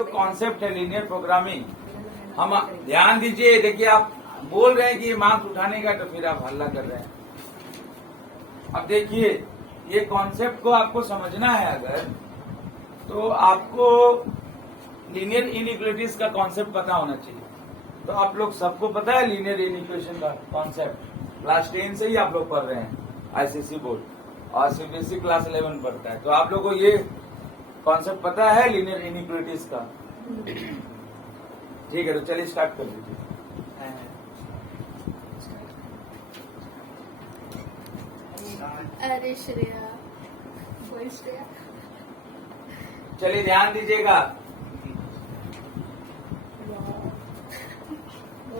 जो कॉन्सेप्ट है linear programming, हम ध्यान दीजिए। देखिए आप बोल रहे हैं कि ये मार्क्स उठाने का, तो फिर आप हल्ला कर रहे हैं। अब देखिए ये कॉन्सेप्ट को आपको समझना है अगर, तो आपको लीनियर इनइक्वालिटीज का कॉन्सेप्ट पता होना चाहिए। तो आप लोग सबको पता है लीनियर इनइक्वेशन का कॉन्सेप्ट, क्लास 10 से ही आप लोग पढ़ रहे हैं आईसीएसई बोर्ड, और सीबीएसई क्लास 11 पढ़ता है। तो आप लोग को ये कॉन्सेप्ट पता है लीनियर इनइक्वालिटीज का? ठीक है, तो चलिए स्टार्ट कर दीजिए। अरे श्रेया, बोल श्रेया। चलिए ध्यान दीजिएगा,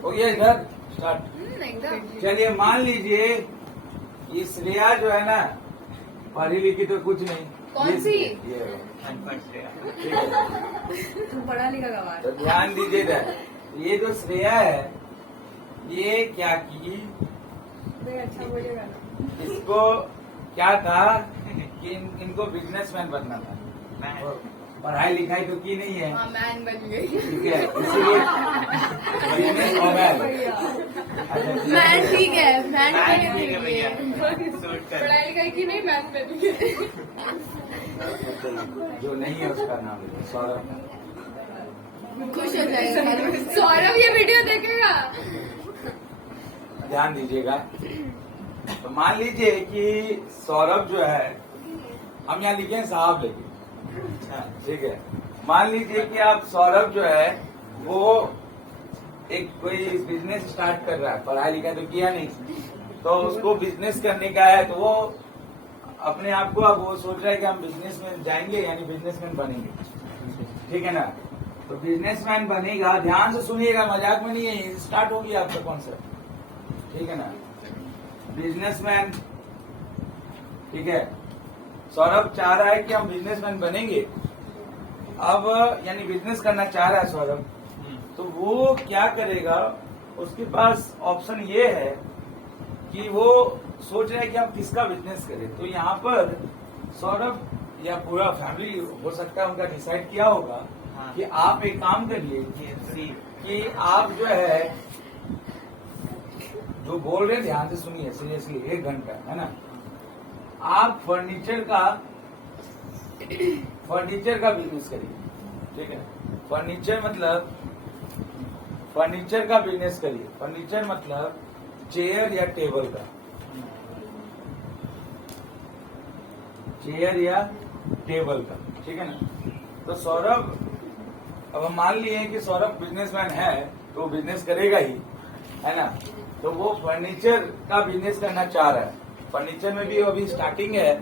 हो गया इधर स्टार्ट। एकदम। चलिए मान लीजिए ये श्रेया जो है ना, पढ़ी लिखी तो कुछ नहीं। कौन सी? ये तू पढ़ा लिखा गवार। तो ध्यान दीजिए इधर, ये जो श्रेया है ये क्या की, अच्छा बोलेगा ना। इसको क्या था कि इनको बिजनेसमैन बनना था। पढ़ाई लिखाई तो की नहीं है, हाँ, मैन बन गई। ठीक है, इसीलिए बिजनेस वोमैन। मैन ठीक है, मैन ठीक है भैया। पढ़ाई लिखाई की नहीं, मैन बन गई। जो नहीं है उसका नाम है सौरभ। खुश हो जाएगा सौरभ, ये वीडियो देखेगा। ध्यान दीजिएगा, तो मान लीजिए कि सौरभ जो है, हम यहाँ लिखे हैं साहब लेके, ठीक है। मान लीजिए कि आप सौरभ जो है वो एक कोई बिजनेस स्टार्ट कर रहा है, पढ़ाई लिखाई तो किया नहीं, तो उसको बिजनेस करने का है। तो वो अपने आप को अब वो सोच रहा है कि हम बिजनेसमैन जाएंगे, यानी बिजनेसमैन बनेंगे, ठीक है ना। तो बिजनेसमैन बनेगा, ध्यान से सुनिएगा, मजाक में नहीं है, स्टार्ट होगी आपका कॉन्सेप्ट, ठीक है ना। बिजनेसमैन, ठीक है, सौरभ चाह रहा है कि हम बिजनेसमैन बनेंगे। अब यानी बिजनेस करना चाह रहा है सौरभ, तो वो क्या करेगा, उसके पास ऑप्शन ये है कि वो सोच रहा है कि हम किसका बिजनेस करें। तो यहाँ पर सौरभ या पूरा फैमिली हो सकता है उनका डिसाइड किया होगा कि आप एक काम करिए कि आप जो है, जो बोल रहे हैं ध्यान से सुनिए, सीरियसली, 1 घंटा है ना, आप फर्नीचर का बिजनेस करिए, ठीक है। फर्नीचर का बिजनेस करिए। फर्नीचर मतलब चेयर या टेबल का, चेयर या टेबल का, ठीक है ना। तो सौरभ, अब हम मान लिए कि सौरभ बिजनेसमैन है तो बिजनेस करेगा ही, है ना। तो वो फर्नीचर का बिजनेस करना चाह रहा है। फर्नीचर में भी अभी स्टार्टिंग है,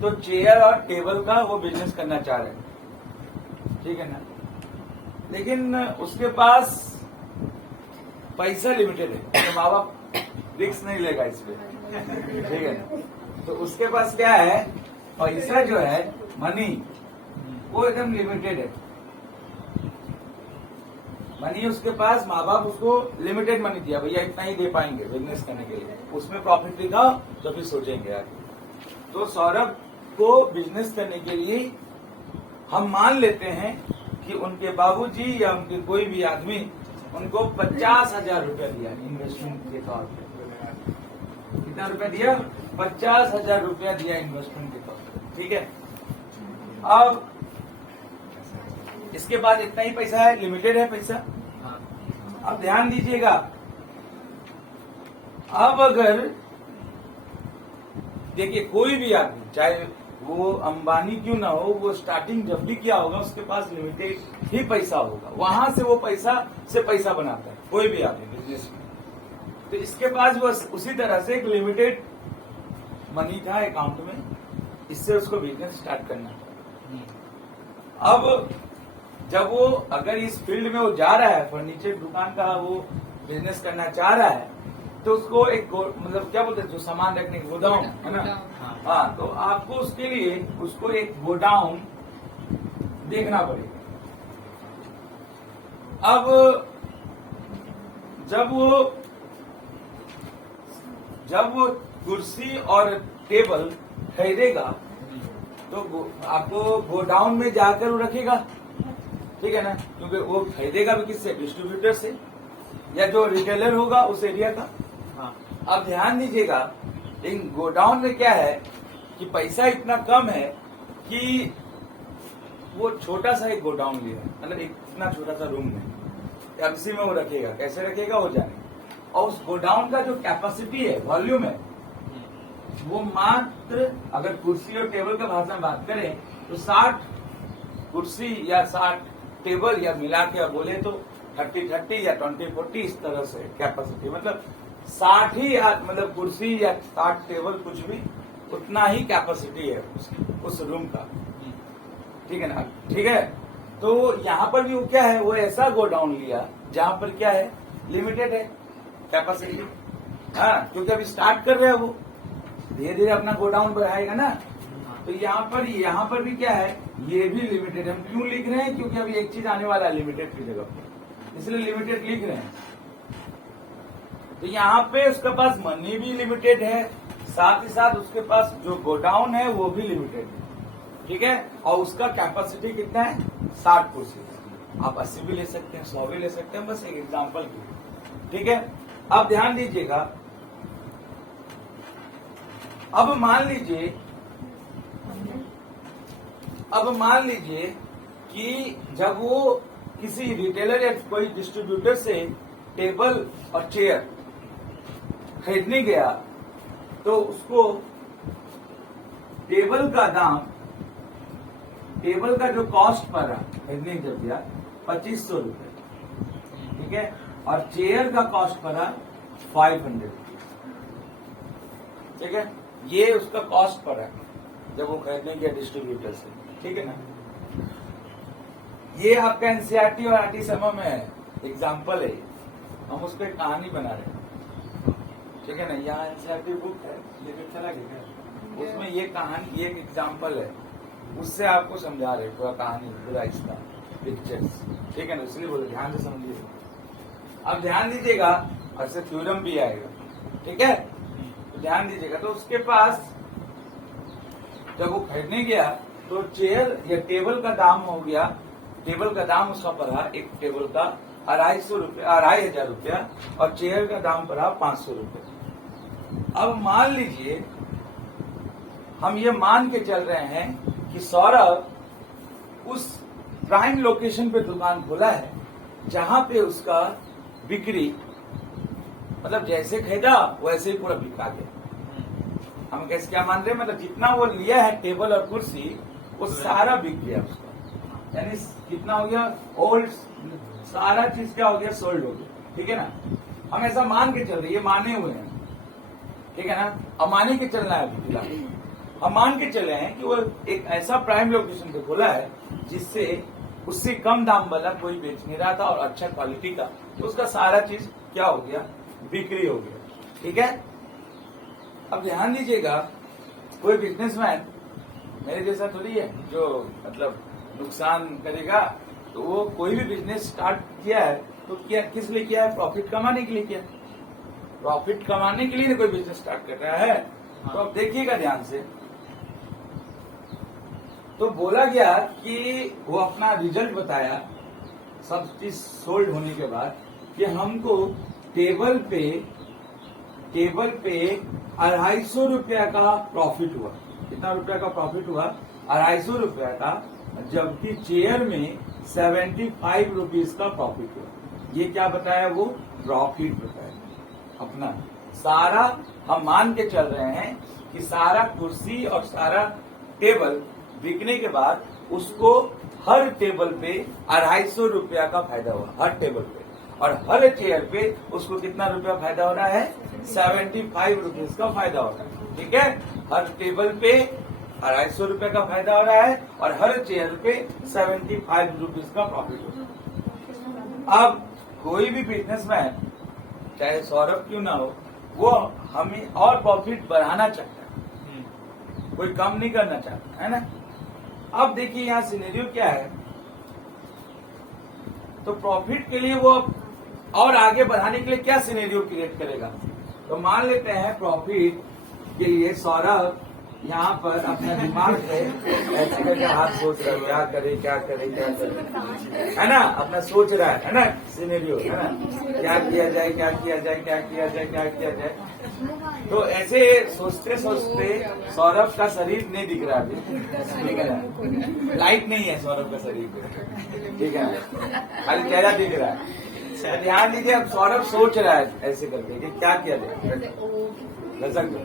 तो चेयर और टेबल का वो बिजनेस करना चाह रहे हैं, ठीक है ना। लेकिन उसके पास पैसा लिमिटेड है, तो माँ बाप रिस्क नहीं लेगा इस पे, ठीक है ना। तो उसके पास क्या है, पैसा जो है, मनी, वो एकदम लिमिटेड है। मनी उसके पास, माँ बाप उसको लिमिटेड मनी दिया, भैया इतना ही दे पाएंगे बिजनेस करने के लिए, उसमें प्रॉफिट दिखाओ तो फिर सोचेंगे यार। तो सौरभ को बिजनेस करने के लिए हम मान लेते हैं कि उनके बाबूजी या उनके कोई भी आदमी उनको 50,000 रुपया दिया इन्वेस्टमेंट के तौर पर। कितना रुपया दिया? 50,000 रुपया दिया इन्वेस्टमेंट के तौर पर, ठीक है। अब इसके बाद इतना ही पैसा है, लिमिटेड है पैसा। अब ध्यान दीजिएगा, अब अगर देखिए कोई भी आदमी, चाहे वो अंबानी क्यों ना हो, वो स्टार्टिंग जब भी किया होगा उसके पास लिमिटेड ही पैसा होगा, वहां से वो पैसा बनाता है कोई भी आदमी बिजनेस में। तो इसके पास वो उसी तरह से एक लिमिटेड मनी था अकाउंट में, इससे उसको बिजनेस स्टार्ट करना था। अब जब वो अगर इस फील्ड में वो जा रहा है, फर्नीचर दुकान का वो बिजनेस करना चाह रहा है, तो उसको एक मतलब क्या बोलते हैं, जो सामान रखने का गोडाउन है ना, हाँ, तो आपको उसके लिए उसको एक गोडाउन देखना पड़ेगा। अब जब वो कुर्सी और टेबल खरीदेगा, तो आपको गोडाउन में जाकर वो रखेगा, ठीक है ना, क्योंकि वो खरीदेगा भी किससे, डिस्ट्रीब्यूटर से या जो रिटेलर होगा उस एरिया का। हाँ। अब ध्यान दीजिएगा, इन गोडाउन में क्या है कि पैसा इतना कम है कि वो छोटा सा एक गोडाउन लिया है, मतलब इतना छोटा सा रूम में, अब इसी में वो रखेगा, कैसे रखेगा वो जाने। और उस गोडाउन का जो कैपेसिटी है, वॉल्यूम है, वो मात्र अगर कुर्सी और टेबल का भाषा में बात करें तो 60 कुर्सी या 60 टेबल या मिला के बोले तो 30-30 या 20-40 इस तरह से कैपेसिटी, मतलब 60 ही मतलब कुर्सी या 60 टेबल, कुछ भी उतना ही कैपेसिटी है उस रूम का, ठीक है ना। ठीक है, तो यहाँ पर भी वो क्या है, वो ऐसा गोडाउन लिया जहाँ पर क्या है, लिमिटेड है कैपेसिटी। हाँ, क्योंकि अभी स्टार्ट कर रहे हैं वो, धीरे धीरे अपना गोडाउन बढ़ाएगा ना। तो यहाँ पर भी क्या है, ये भी लिमिटेड है। हम क्यों लिख रहे हैं, क्योंकि अभी एक चीज आने वाला है लिमिटेड की जगह पर, इसलिए लिमिटेड लिख रहे हैं। तो यहाँ पे उसके पास मनी भी लिमिटेड है, साथ ही साथ उसके पास जो गोडाउन है वो भी लिमिटेड है, ठीक है। और उसका कैपेसिटी कितना है, 60 कुर्सी। आप 80 भी ले सकते हैं, 100 भी ले सकते हैं, बस एक एग्जांपल के लिए, ठीक है। अब ध्यान दीजिएगा, अब मान लीजिए कि जब वो किसी रिटेलर या कोई डिस्ट्रीब्यूटर से टेबल और चेयर खरीदने गया, तो उसको टेबल का जो कॉस्ट पड़ा खरीदने जब दिया 2500 रुपए, ठीक है, और चेयर का कॉस्ट पड़ा 500, ठीक है। ये उसका कॉस्ट पड़ा जब वो खरीदने गया डिस्ट्रीब्यूटर से, ठीक है ना। ये आपका एनसीईआरटी और आरटी समय में है, एग्जाम्पल है, हम उस पर कहानी बना रहे हैं, ठीक है ना। यहाँ एनसीईआरटी बुक है, लेकिन चला गया, उसमें ये कहानी, ये एग्जाम्पल है, उससे आपको समझा रहे पूरा कहानी, पूरा इसका पिक्चर्स, ठीक है ना। इसलिए बोलो ध्यान से समझिए। अब ध्यान दीजिएगा, ऐसे थ्योरम भी आएगा, ठीक है, तो ध्यान दीजिएगा। तो उसके पास जब वो खरीदने गया तो चेयर या टेबल का दाम हो गया, टेबल का दाम उसका पड़ा, एक टेबल का 2,500 रुपया, और चेयर का दाम पड़ा 500 रुपये। अब मान लीजिए, हम ये मान के चल रहे हैं कि सौरभ उस प्राइम लोकेशन पे दुकान खोला है जहां पे उसका बिक्री, मतलब जैसे खरीदा वैसे ही पूरा बिका गया। हम कैसे क्या मान रहे हैं, मतलब जितना वो लिया है टेबल और कुर्सी, वो सारा बिक गया उसका, यानी कितना हो गया, ओल्ड सारा चीज क्या हो गया, सोल्ड हो गया, ठीक है ना। हम ऐसा मान के चल रहे, ये माने हुए हैं, ठीक है ना। अब माने के चलना है अभी फिलहाल, हम मान के चले हैं कि वो एक ऐसा प्राइम लोकेशन पे खोला है जिससे उससे कम दाम वाला कोई बेच नहीं रहा था और अच्छा क्वालिटी का, तो उसका सारा चीज क्या हो गया, बिक्री हो गया, ठीक है। अब ध्यान दीजिएगा, कोई बिजनेसमैन मेरे जैसा थोड़ी है जो मतलब नुकसान करेगा। तो वो कोई भी बिजनेस स्टार्ट किया है तो क्या, किस लिए किया है, प्रॉफिट कमाने के लिए किया। प्रॉफिट कमाने के लिए कोई बिजनेस स्टार्ट कर रहा है, तो अब देखिएगा ध्यान से। तो बोला गया कि वो अपना रिजल्ट बताया सब चीज सोल्ड होने के बाद कि हमको टेबल पे 250 रुपया का प्रॉफिट हुआ। कितना रुपया का प्रॉफिट हुआ, 250 रुपया का, जबकि चेयर में 75 रुपीज का प्रॉफिट हुआ। ये क्या बताया, वो प्रॉफिट बताया अपना। सारा हम मान के चल रहे हैं कि सारा कुर्सी और सारा टेबल बिकने के बाद उसको हर टेबल पे 250 रुपया का फायदा हुआ, हर टेबल पे, और हर चेयर पे उसको कितना रुपया फायदा हो रहा है, 75 रुपीज का फायदा हो रहा है, ठीक है। हर टेबल पे 250 रुपये का फायदा हो रहा है और हर चेयर पे 75 रुपीज का प्रॉफिट हो रहा है। अब कोई भी बिजनेसमैन, चाहे सौरभ क्यों ना हो, वो हमें और प्रॉफिट बढ़ाना चाहता है, कोई कम नहीं करना चाहता है ना। अब देखिए यहाँ सिनेरियो क्या है, तो प्रॉफिट के लिए वो और आगे बढ़ाने के लिए क्या सिनेरियो क्रिएट करेगा। तो मान लेते हैं प्रॉफिट के लिए सौरभ यहाँ पर अपना दिमाग है ऐसे करके हाथ सोच रहा है क्या करे क्या करे क्या करे, है ना, अपना सोच रहा है ना, सिनेरियो है ना, क्या किया जाए क्या किया जाए क्या किया जाए क्या किया जाए। तो ऐसे सोचते सोचते सौरभ का शरीर नहीं दिख रहा अभी, ठीक है ना, लाइट नहीं है सौरभ का शरीर पे, ठीक है ना, खाली चेहरा दिख रहा है। ध्यान दीजिए, अब सौरभ सोच रहा है ऐसे करके कि क्या किया जाए। लसक दो।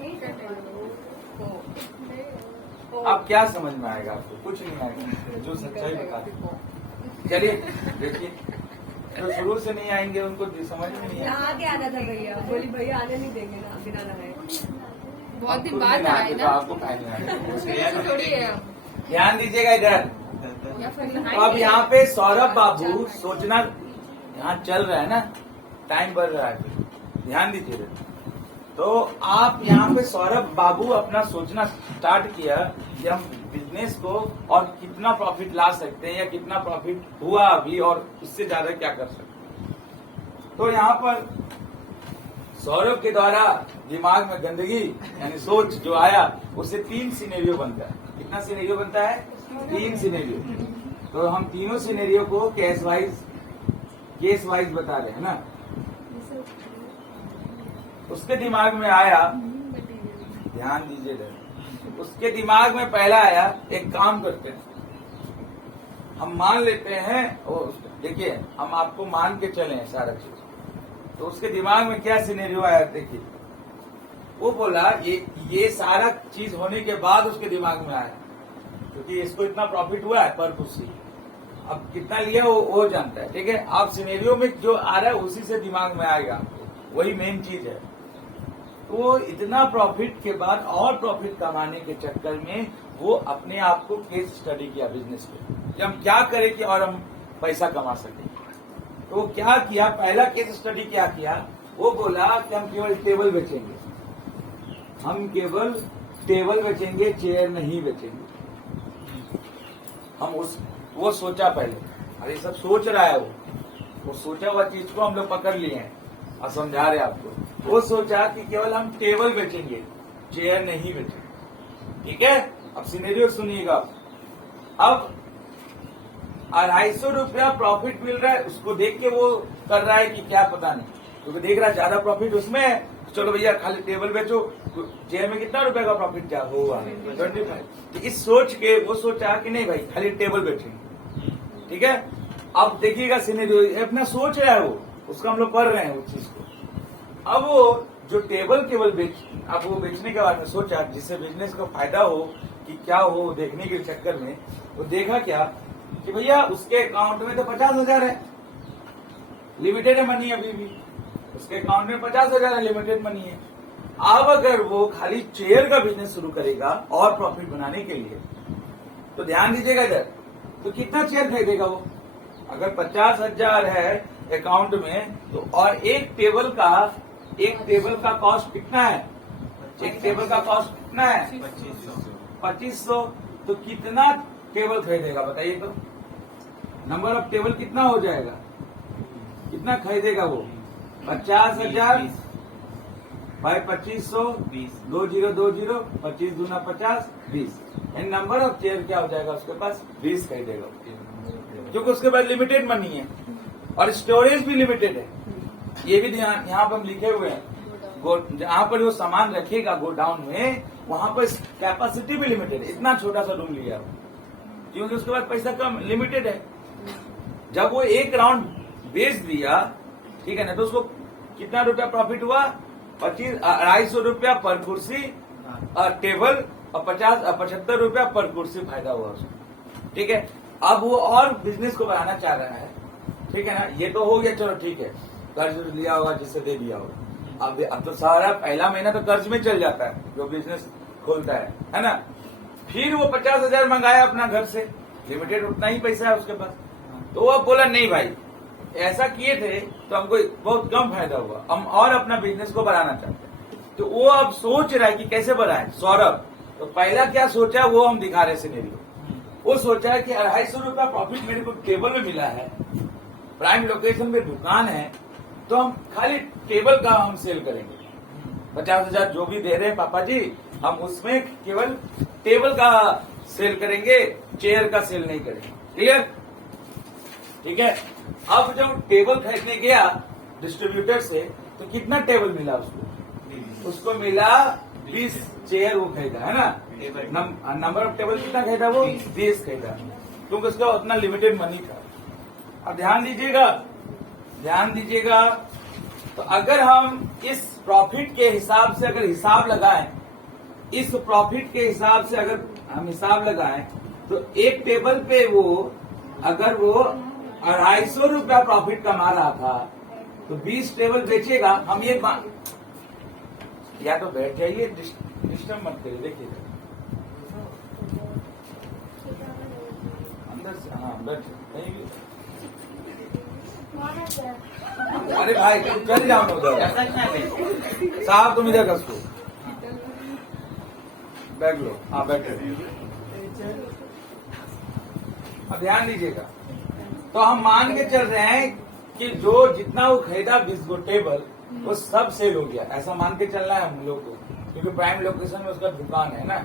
अब क्या समझ में आएगा आपको? कुछ नहीं आएगा, जो सच्चाई बता दे। चलिए देखिए, जो शुरू से नहीं आएंगे उनको समझ में नहीं आएगा। नहा के आना था भैया, बोली भैया आने नहीं देंगे ना बिना नहाए। बहुत दिन खुद बाद नहीं आए आते तो ना, आपको खाने आएगा। उसमें थोड़ी है अब। ध्यान दीजिएगा इधर। या फिर तो अब यहाँ पे सौरभ बाबू सोचना यहाँ चल रहा है ना, टाइम बढ़ रहा है, ध्यान दीजिए इधर। तो आप यहाँ पे सौरभ बाबू अपना सोचना स्टार्ट किया कि हम बिजनेस को और कितना प्रॉफिट ला सकते हैं या कितना प्रॉफिट हुआ अभी और इससे ज्यादा क्या कर सकते हैं। तो यहाँ पर सौरभ के द्वारा दिमाग में गंदगी यानी सोच जो आया उससे 3 सिनेरियो बनता है। कितना सिनेरियो बनता है? 3 सिनेरियो। तो हम तीनों सिनेरियो को केस वाइज बता रहे हैं ना। उसके दिमाग में आया, ध्यान दीजिए, उसके दिमाग में पहला आया एक काम करते हैं, हम मान लेते हैं, देखिए हम आपको मान के चले सारा चीज। तो उसके दिमाग में क्या सिनेरियो आया देखिए, वो बोला ये सारा चीज होने के बाद उसके दिमाग में आया, क्योंकि इसको इतना प्रॉफिट हुआ है पर कुर्सी, अब कितना लिया वो जानता है, ठीक है। आप सिनेरियो में जो आ रहा है उसी से दिमाग में आएगा, वही मेन चीज है। तो इतना प्रॉफिट के बाद और प्रॉफिट कमाने के चक्कर में वो अपने आप को केस स्टडी किया बिजनेस पे कि हम क्या करें कि और हम पैसा कमा सकें। तो वो क्या किया, पहला केस स्टडी क्या किया, वो बोला कि हम केवल टेबल बेचेंगे, हम केवल टेबल बेचेंगे, चेयर नहीं बेचेंगे। हम वो सोचा पहले, अरे सब सोच रहा है वो सोचा हुआ चीज को हम लोग पकड़ लिए हैं और समझा रहे आपको। वो सोचा कि केवल हम टेबल बेचेंगे, चेयर नहीं बेचेंगे, ठीक है। अब सिनेरियो सुनिएगा। अब 250 रुपया प्रॉफिट मिल रहा है, उसको देख के वो कर रहा है कि क्या पता नहीं, क्योंकि देख रहा है ज्यादा प्रॉफिट उसमें है, चलो भैया खाली टेबल बेचो। चेयर में कितना रुपए का प्रॉफिट क्या हुआ? 25। इस सोच के वो सोचा कि नहीं भाई खाली टेबल बेचेंगे, ठीक है। अब देखिएगा सिनेरियो अपना सोच रहा है वो, उसका हम लोग कर रहे हैं उस चीज को। अब वो जो टेबल केवल अब वो बेचने के बाद में सोचा जिससे बिजनेस को फायदा हो कि क्या हो देखने के चक्कर में वो देखा क्या कि भैया उसके अकाउंट में तो 50,000 है, लिमिटेड है मनी, अभी भी उसके अकाउंट में 50,000 है, लिमिटेड मनी है। अब अगर वो खाली चेयर का बिजनेस शुरू करेगा और प्रॉफिट बनाने के लिए, तो ध्यान दीजिएगा इधर, तो कितना चेयर खरीदेगा वो? अगर 50,000 है अकाउंट में, तो और एक टेबल का कॉस्ट कितना है? एक टेबल का कॉस्ट कितना है? 2500। तो कितना टेबल खरीदेगा बताइए तो? नंबर ऑफ टेबल कितना हो जाएगा? कितना खरीदेगा वो? 50,000 बाय 2500, 2020, 25 दूना 50, 20। एंड नंबर ऑफ चेयर क्या हो जाएगा उसके पास? 20 खरीदेगा, क्योंकि उसके पास लिमिटेड मनी है और स्टोरेज भी लिमिटेड है। ये भी ध्यान यहाँ पर हम लिखे हुए हैं, जहाँ पर वो सामान रखेगा गोडाउन में, वहां पर कैपेसिटी भी लिमिटेड है। इतना छोटा सा रूम लिया क्योंकि उसके बाद पैसा कम लिमिटेड है। जब वो एक राउंड बेच दिया, ठीक है ना, तो उसको कितना रुपया प्रॉफिट हुआ? 250 रुपया पर कुर्सी टेबल और 75 रुपया पर कुर्सी फायदा हुआ उसको, ठीक है। अब वो और बिजनेस को बढ़ाना चाह रहा है, ठीक है ना। ये तो हो गया, चलो ठीक है, कर्ज लिया होगा जिससे दे दिया होगा। अब तो सारा पहला महीना तो कर्ज में चल जाता है जो बिजनेस खोलता है ना। फिर वो 50,000 मंगाया अपना घर से, लिमिटेड उतना ही पैसा है उसके पास। तो वो बोला नहीं भाई, ऐसा किए थे तो हमको बहुत कम फायदा हुआ, हम और अपना बिजनेस को बढ़ाना चाहते हैं। तो वो अब सोच रहा है कि कैसे बढ़ाए सौरभ। तो पहला क्या सोचा वो हम दिखा रहे सिनेरियो। वो सोचा है कि 250 रुपया प्रॉफिट मेरे को टेबल में मिला है, प्राइम लोकेशन में दुकान है, तो हम खाली टेबल का हम सेल करेंगे। 50,000 जो भी दे रहे हैं पापा जी, हम उसमें केवल टेबल का सेल करेंगे, चेयर का सेल नहीं करेंगे। क्लियर? ठीक है। अब जब टेबल खरीदने गया डिस्ट्रीब्यूटर से तो कितना टेबल मिला उसको? उसको मिला 20 चेयर वो खरीदा, है ना? नंबर ऑफ टेबल कितना खरीदा वो? 20 खरीदा, क्योंकि उसका उतना लिमिटेड मनी था। अब ध्यान दीजिएगा, तो अगर हम इस प्रॉफिट के हिसाब से अगर हिसाब लगाएं, इस प्रॉफिट के हिसाब से अगर हम हिसाब लगाएं, तो एक टेबल पे वो अगर वो 250 रुपया प्रॉफिट कमा रहा था, तो 20 टेबल बेचेगा। हम ये या तो बैठ जाइए, डिस्टर्ब मत करिए। देखिए अंदर से, हाँ बैठ कहीं भी। अरे भाई तुम चल जाओ ना उधर, साहब तुम इधर कसो, बैठ लो। हाँ बैठे। अब ध्यान दीजिएगा, तो हम मान के चल रहे हैं कि जो जितना वो खरीदा 20 गो टेबल वो सब सेल हो गया, ऐसा मान के चलना है हम लोग को, क्योंकि प्राइम लोकेशन में उसका दुकान है ना।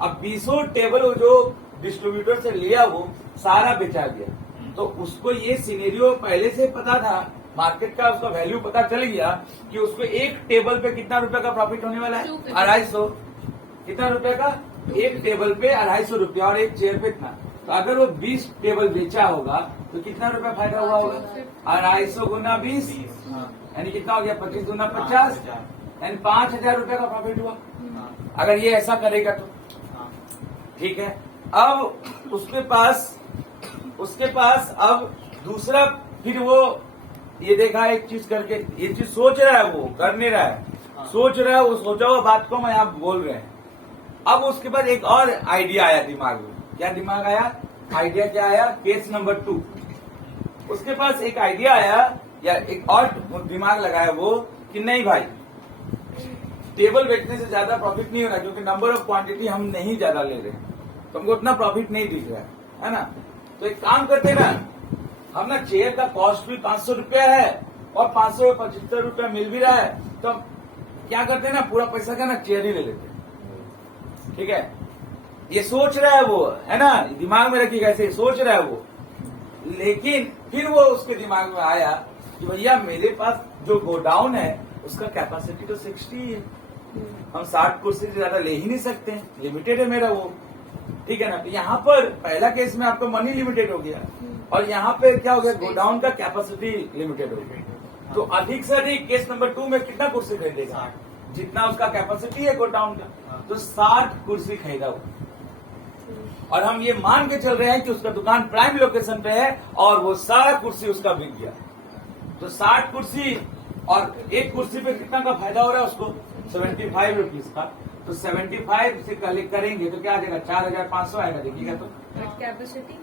अब 20 टेबल वो जो डिस्ट्रीब्यूटर से लिया वो सारा बेचा गया, तो उसको ये सिनेरियो पहले से पता था, मार्केट का उसका वैल्यू पता चल गया कि उसको एक टेबल पे कितना रुपए का प्रॉफिट होने वाला है? 250। कितना रुपए का? एक टेबल पे 250 रुपया, और एक चेयर पे इतना। तो अगर वो 20 टेबल बेचा होगा तो कितना रुपया फायदा हुआ होगा? 250 गुना 20 यानी कितना हो गया? 25 गुना 50 यानी 5000 रुपया का प्रॉफिट हुआ, अगर ये ऐसा करेगा तो। ठीक है। अब उसके पास अब दूसरा, फिर वो ये देखा एक चीज करके, ये चीज सोच रहा है, वो कर नहीं रहा है, सोच रहा है, वो सोचा हुआ बात को मैं आप बोल रहे हैं। अब उसके बाद एक और आइडिया आया दिमाग में। क्या दिमाग आया? आइडिया क्या आया? Case number 2। उसके पास एक आइडिया आया, या एक और दिमाग लगाया वो कि नहीं भाई, टेबल बेचने से ज्यादा प्रॉफिट नहीं हो रहा, क्योंकि नंबर ऑफ क्वांटिटी हम नहीं ज्यादा ले रहे हैं, तो हमको उतना प्रॉफिट नहीं दिख रहा है ना। तो एक काम करते हैं ना, हम ना चेयर का कॉस्ट भी 500 रुपया है और 575 रुपया मिल भी रहा है, तो हम क्या करते हैं ना, पूरा पैसा का ना चेयर ही ले लेते हैं। ठीक है, ये सोच रहा है वो, है ना, दिमाग में रखिएगा, ऐसे सोच रहा है वो। लेकिन फिर वो उसके दिमाग में आया कि भैया मेरे पास जो गोडाउन है उसका कैपेसिटी तो 60 है, हम 60 कुर्सी से ज्यादा ले ही नहीं सकते, लिमिटेड है मेरा वो। ठीक है ना। तो यहाँ पर पहला केस में आपका मनी लिमिटेड हो गया, और यहाँ पे क्या हो गया? गोडाउन का कैपेसिटी लिमिटेड हो गया। तो अधिक से अधिक केस नंबर 2 में कितना कुर्सी खरीदेगा? जितना उसका कैपेसिटी है गोडाउन का, तो 60 कुर्सी खरीदा वो। और हम ये मान के चल रहे हैं कि उसका दुकान प्राइम लोकेशन पे है और वो सारा कुर्सी उसका बिक गया। तो 60 कुर्सी और एक कुर्सी पे कितना का फायदा हो रहा है उसको? 75 रुपीज का। तो 75 से कलेक्ट करेंगे तो क्या आ जाएगा? 4500 आएगा। देखिएगा तो कैपेसिटी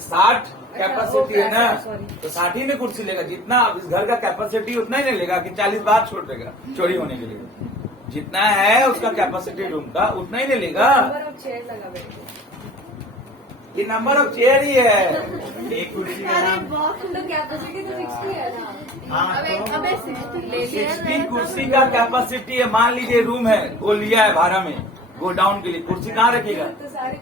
60 कैपेसिटी है ना, तो 60 ही में कुर्सी लेगा। जितना इस घर का कैपेसिटी उतना ही नहीं लेगा कि 40 बाहर छोड़ देगा चोरी होने के लिए। जितना है उसका कैपेसिटी रूम का उतना ही नहीं लेगा। चेयर लगा बैठे, ये नंबर ऑफ चेयर ही है। एक कुर्सी का नाम कैपेसिटी तो 60 है ना। अबे 60 कुर्सी का कैपेसिटी है। मान लीजिए रूम है, वो लिया है भाड़ा में गोडाउन के लिए, कुर्सी कहाँ रखेगा? तो सारे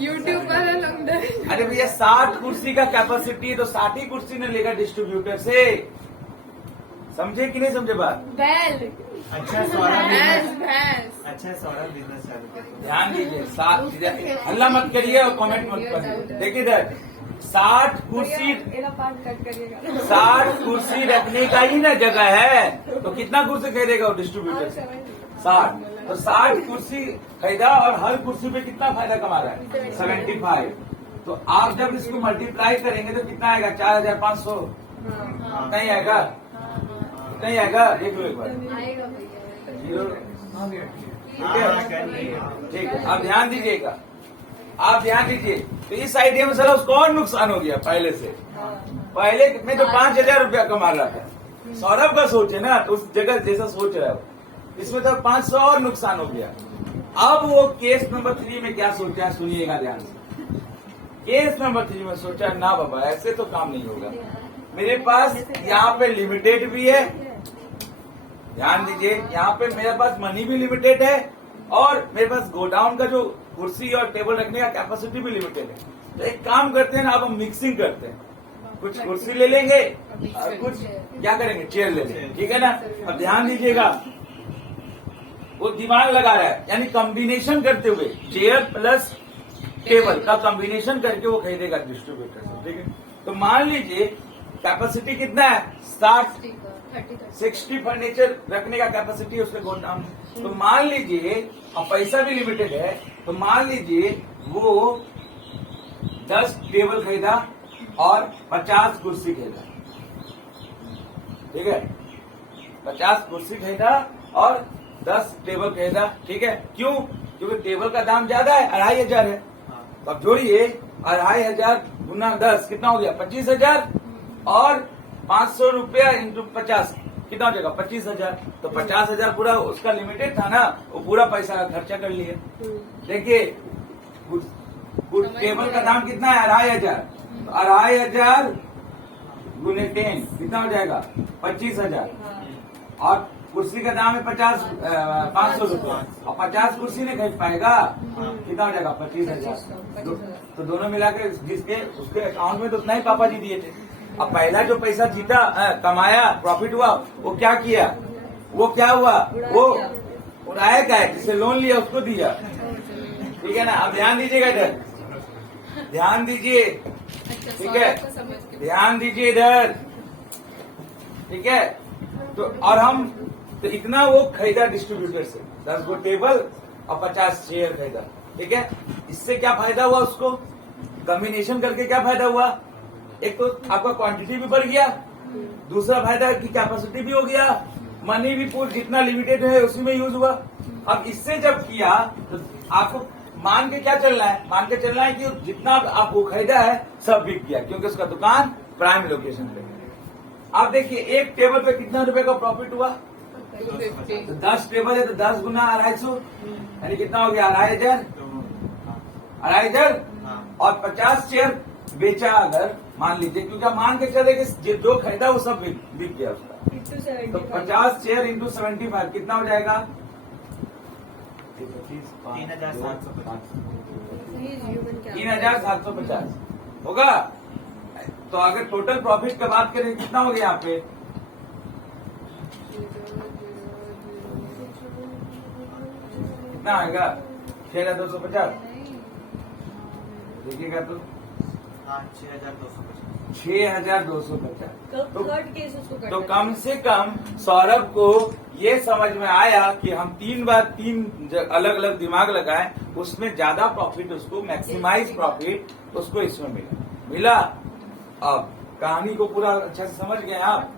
यूट्यूब पर लोग अरे भैया 60 कुर्सी का कैपेसिटी है, तो 60 ही कुर्सी ने लेगा डिस्ट्रीब्यूटर से। समझे कि नहीं समझे बात? बैल अच्छा सौरभ भैंस बिजनेस, भैंस अच्छा सौरभ बिजनेस चालू करते ध्यान दीजिए, हल्ला मत करिए और कमेंट मत करिए। देखिए इधर 60 कुर्सी, मेरा पार्ट कट करिएगा। 60 कुर्सी रखने का ही ना जगह है, तो कितना कुर्सी खरीदेगा वो डिस्ट्रीब्यूटर से? 60। तो 60 कुर्सी खरीदा और हर कुर्सी पे कितना फायदा कमा रहा है? 75। तो आप जब इसको मल्टीप्लाई करेंगे तो कितना आएगा? 4500। नहीं आएगा? नहीं आएगा? देख लो एक बार। आएगा भैया। जीरो। ठीक है, आप ध्यान दीजिएगा, आप ध्यान दीजिए। तो इस आइडिया में सारा उसको और नुकसान हो गया पहले से। पहले में तो 5000 रुपया कमा रहा था, सौरभ का सोचे ना, तो उस जगह जैसा सोच रहा है इसमें तो 500 और नुकसान हो गया। अब वो केस नंबर 3 में क्या सोचा, सुनिएगा ध्यान से। केस नंबर 3 में सोचा, ना बाबा ऐसे तो काम नहीं होगा, मेरे पास यहाँ पे लिमिटेड भी है, ध्यान दीजिए, यहाँ पे मेरे पास मनी भी लिमिटेड है और मेरे पास गोडाउन का जो कुर्सी और टेबल रखने का कैपेसिटी भी लिमिटेड है। तो एक काम करते हैं ना, अब हम मिक्सिंग करते हैं, कुछ कुर्सी ले लेंगे और कुछ क्या करेंगे, चेयर ले लेंगे, ठीक है ना। अब ध्यान दीजिएगा, वो दिमाग लगा रहा है, यानी कॉम्बिनेशन करते हुए चेयर प्लस टेबल का कॉम्बिनेशन करके वो खरीदेगा डिस्ट्रीब्यूटर से, ठीक है। तो मान लीजिए कैपेसिटी कितना है, 60 फर्नीचर रखने का कैपेसिटी है उसके गोदाम में। तो मान लीजिए, अब पैसा भी लिमिटेड है, तो मान लीजिए वो 10 टेबल खरीदा और 50 कुर्सी खरीदा, ठीक है। 50 कुर्सी खरीदा और 10 टेबल खरीदा, ठीक है। क्यों? क्योंकि टेबल का दाम ज्यादा है, 2500 है। तो अब जोड़िए, 2500 गुना 10 कितना हो गया, 25,000 और 500 रुपया इंटू 50 कितना हो जाएगा, 25,000। तो 50,000 पूरा उसका लिमिटेड था ना, वो पूरा पैसा का खर्चा कर लिए। देखिए टेबल का दाम कितना है, 2500, तो 2500 गुने 10 कितना हो जाएगा, 25,000। और कुर्सी का दाम है 500 रुपए, और 50 कुर्सी नहीं खरीद पाएगा, कितना हो जाएगा, 25,000। तो दोनों मिलाकर जिसके उसके अकाउंट में तो उतना ही पापा जी दिए थे। अब पहला जो पैसा जीता, कमाया, प्रॉफिट हुआ, वो क्या किया, वो क्या हुआ, वो उड़ाया क्या है, जिससे लोन लिया उसको दिया, ठीक है ना। अब ध्यान दीजिएगा इधर, ध्यान दीजिए, ठीक है, ध्यान दीजिए इधर, ठीक है। तो और हम तो इतना वो खरीदा डिस्ट्रीब्यूटर से, 10 गो टेबल और 50 चेयर खरीदा, ठीक है। इससे क्या फायदा हुआ उसको, कॉम्बिनेशन करके क्या फायदा हुआ, एक तो आपका क्वांटिटी भी बढ़ गया, दूसरा फायदा की कैपेसिटी भी हो गया, मनी भी पूरा जितना लिमिटेड है उसी में यूज हुआ। अब इससे जब किया तो आपको मान के क्या चलना है, मान के चलना है कि जितना आपको खरीदा है सब बिक गया, क्योंकि उसका दुकान प्राइम लोकेशन पे है। आप देखिए एक टेबल पे कितना रुपए का प्रॉफिट हुआ, तो 10 टेबल है तो 10 गुना 250, यानी कितना हो गया, 2,500 और 50 चेयर बेचा अगर, मान लीजिए, क्योंकि आप मान के चले कि जो खरीदा वो सब बिक गया उसका। तो 50 चेयर इंटू 75 कितना हो जाएगा, 3,750 होगा। तो अगर टोटल प्रॉफिट की बात करें कितना हो गया यहाँ पे, कितना आएगा, 6,250, देखिएगा तो 6,250। तो कम से कम सौरभ को ये समझ में आया कि हम 3 बार 3 अलग अलग दिमाग लगाए, उसमें ज्यादा प्रॉफिट उसको, मैक्सिमाइज प्रॉफिट उसको इसमें मिला। अब कहानी को पूरा अच्छा से समझ गए आप,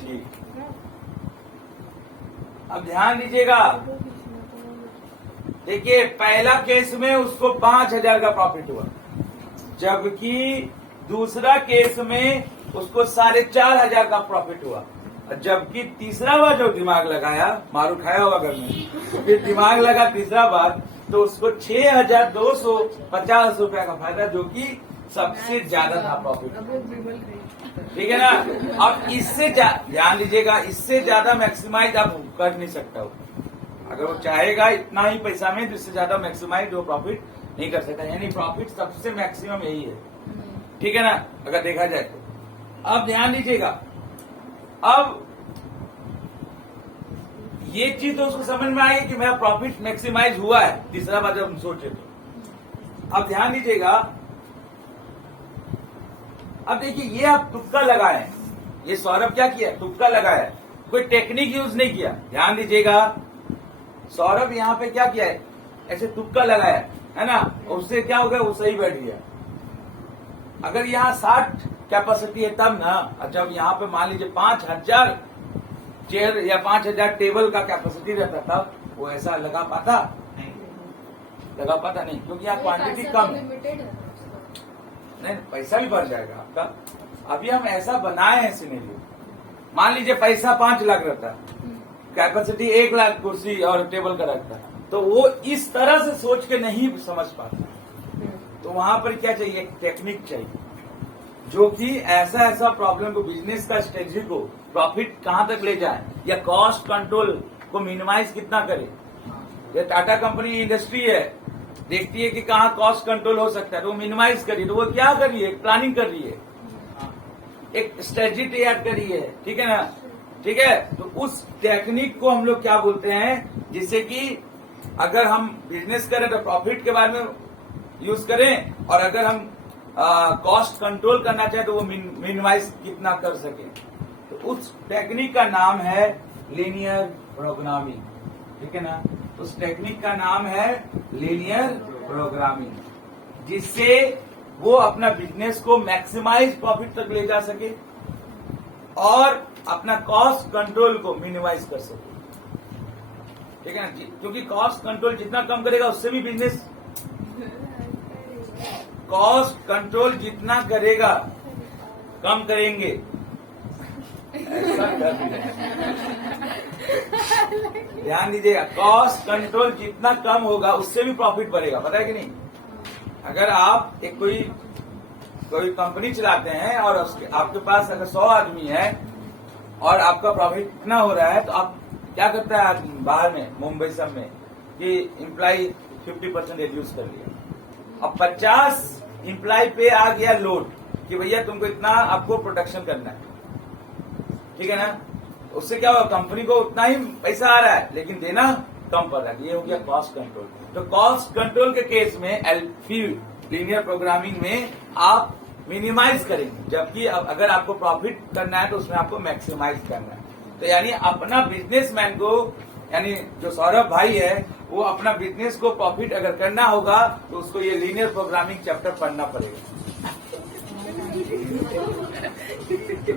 ठीक। अब ध्यान दीजिएगा, देखिए पहला केस में उसको 5,000 का प्रॉफिट हुआ, जबकि दूसरा केस में उसको 4,500 का प्रॉफिट हुआ, जबकि तीसरा बार जो दिमाग लगाया, मारू खाया होगा घर में, फिर दिमाग लगा तीसरा बार, तो उसको 6,250 रुपया का फायदा, जो कि सबसे ज्यादा था प्रॉफिट, ठीक है ना। अब इससे ध्यान दीजिएगा, इससे ज्यादा मैक्सिमाइज आप कर नहीं सकता हो, अगर वो चाहेगा इतना ही पैसा में, तो इससे ज्यादा मैक्सिमाइज वो प्रॉफिट नहीं कर सकता, यानी प्रॉफिट सबसे मैक्सिमम यही है, ठीक है ना, अगर देखा जाए तो। अब ध्यान दीजिएगा, अब ये चीज तो उसको समझ में आएगी कि मेरा प्रॉफिट मैक्सिमाइज हुआ है, तीसरा बार जब हम सोचे तो। अब ध्यान दीजिएगा, अब देखिए ये आप तुक्का लगाए हैं, ये सौरभ क्या किया, तुक्का लगाया, कोई टेक्निक यूज नहीं किया। ध्यान दीजिएगा, सौरभ यहाँ पे क्या किया है, ऐसे तुक्का लगाया है ना, उससे क्या हो गया, वो सही बैठ गया। अगर यहाँ 60 कैपेसिटी है तब ना, जब यहाँ पे मान लीजिए 5,000 चेयर या 5,000 टेबल का कैपेसिटी रहता था, वो ऐसा लगा पाता नहीं, क्योंकि यहाँ क्वांटिटी कम है, नहीं पैसा भी बढ़ जाएगा आपका। अभी हम ऐसा बनाए हैं सिनेरियो, मान लीजिए पैसा 5 लाख रहता, कैपेसिटी 1 लाख कुर्सी और टेबल का रखता, तो वो इस तरह से सोच के नहीं समझ पाता। तो वहां पर क्या चाहिए, टेक्निक चाहिए, जो कि ऐसा प्रॉब्लम को, बिजनेस का स्ट्रेटजी को प्रॉफिट कहाँ तक ले जाए या कॉस्ट कंट्रोल को मिनिमाइज कितना करे। ये टाटा कंपनी इंडस्ट्री है, देखती है कि कहाँ कॉस्ट कंट्रोल हो सकता है तो वो मिनिमाइज करिए। तो वो क्या कर रही है, प्लानिंग कर रही है, एक स्ट्रेटजी तैयार कर रही है, ठीक है ना। ठीक है, तो उस टेक्निक को हम लोग क्या बोलते हैं, जिससे कि अगर हम बिजनेस करें तो प्रॉफिट के बारे में यूज करें, और अगर हम कॉस्ट कंट्रोल करना चाहें तो वो मिनिमाइज कितना कर सके। तो उस टेक्निक का नाम है लीनियर प्रोग्रामिंग, ठीक है ना। उस टेक्निक का नाम है लीनियर प्रोग्रामिंग, जिससे वो अपना बिजनेस को मैक्सिमाइज प्रॉफिट तक ले जा सके और अपना कॉस्ट कंट्रोल को मिनिमाइज कर सके, ठीक है ना। क्योंकि कॉस्ट कंट्रोल जितना कम करेगा उससे भी बिजनेस, कॉस्ट कंट्रोल जितना करेगा, कम करेंगे ऐसा कर दिया। ध्यान दीजिएगा, कॉस्ट कंट्रोल जितना कम होगा उससे भी प्रॉफिट बढ़ेगा, पता है कि नहीं। अगर आप एक कोई कंपनी चलाते हैं और आपके पास अगर 100 आदमी है और आपका प्रॉफिट इतना हो रहा है, तो आप क्या करता है आदमी बाहर में, मुंबई सब में, कि एम्प्लॉय 50% रिड्यूस कर लिया। अब 50 एम्प्लॉय पे आ गया लोड कि भैया तुमको इतना आपको प्रोडक्शन करना है, ठीक है ना। उससे क्या होगा, कंपनी को उतना ही पैसा आ रहा है लेकिन देना कम पड़ रहा है। ये हो गया कॉस्ट कंट्रोल। तो कॉस्ट कंट्रोल के केस में एलपी लीनियर प्रोग्रामिंग में आप मिनिमाइज करेंगे, जबकि अगर आपको प्रॉफिट करना है तो उसमें आपको मैक्सिमाइज करना है। तो यानी अपना बिजनेसमैन को, यानी जो सौरभ भाई है, वो अपना बिजनेस को प्रॉफिट अगर करना होगा तो उसको ये लीनियर प्रोग्रामिंग चैप्टर पढ़ना पड़ेगा।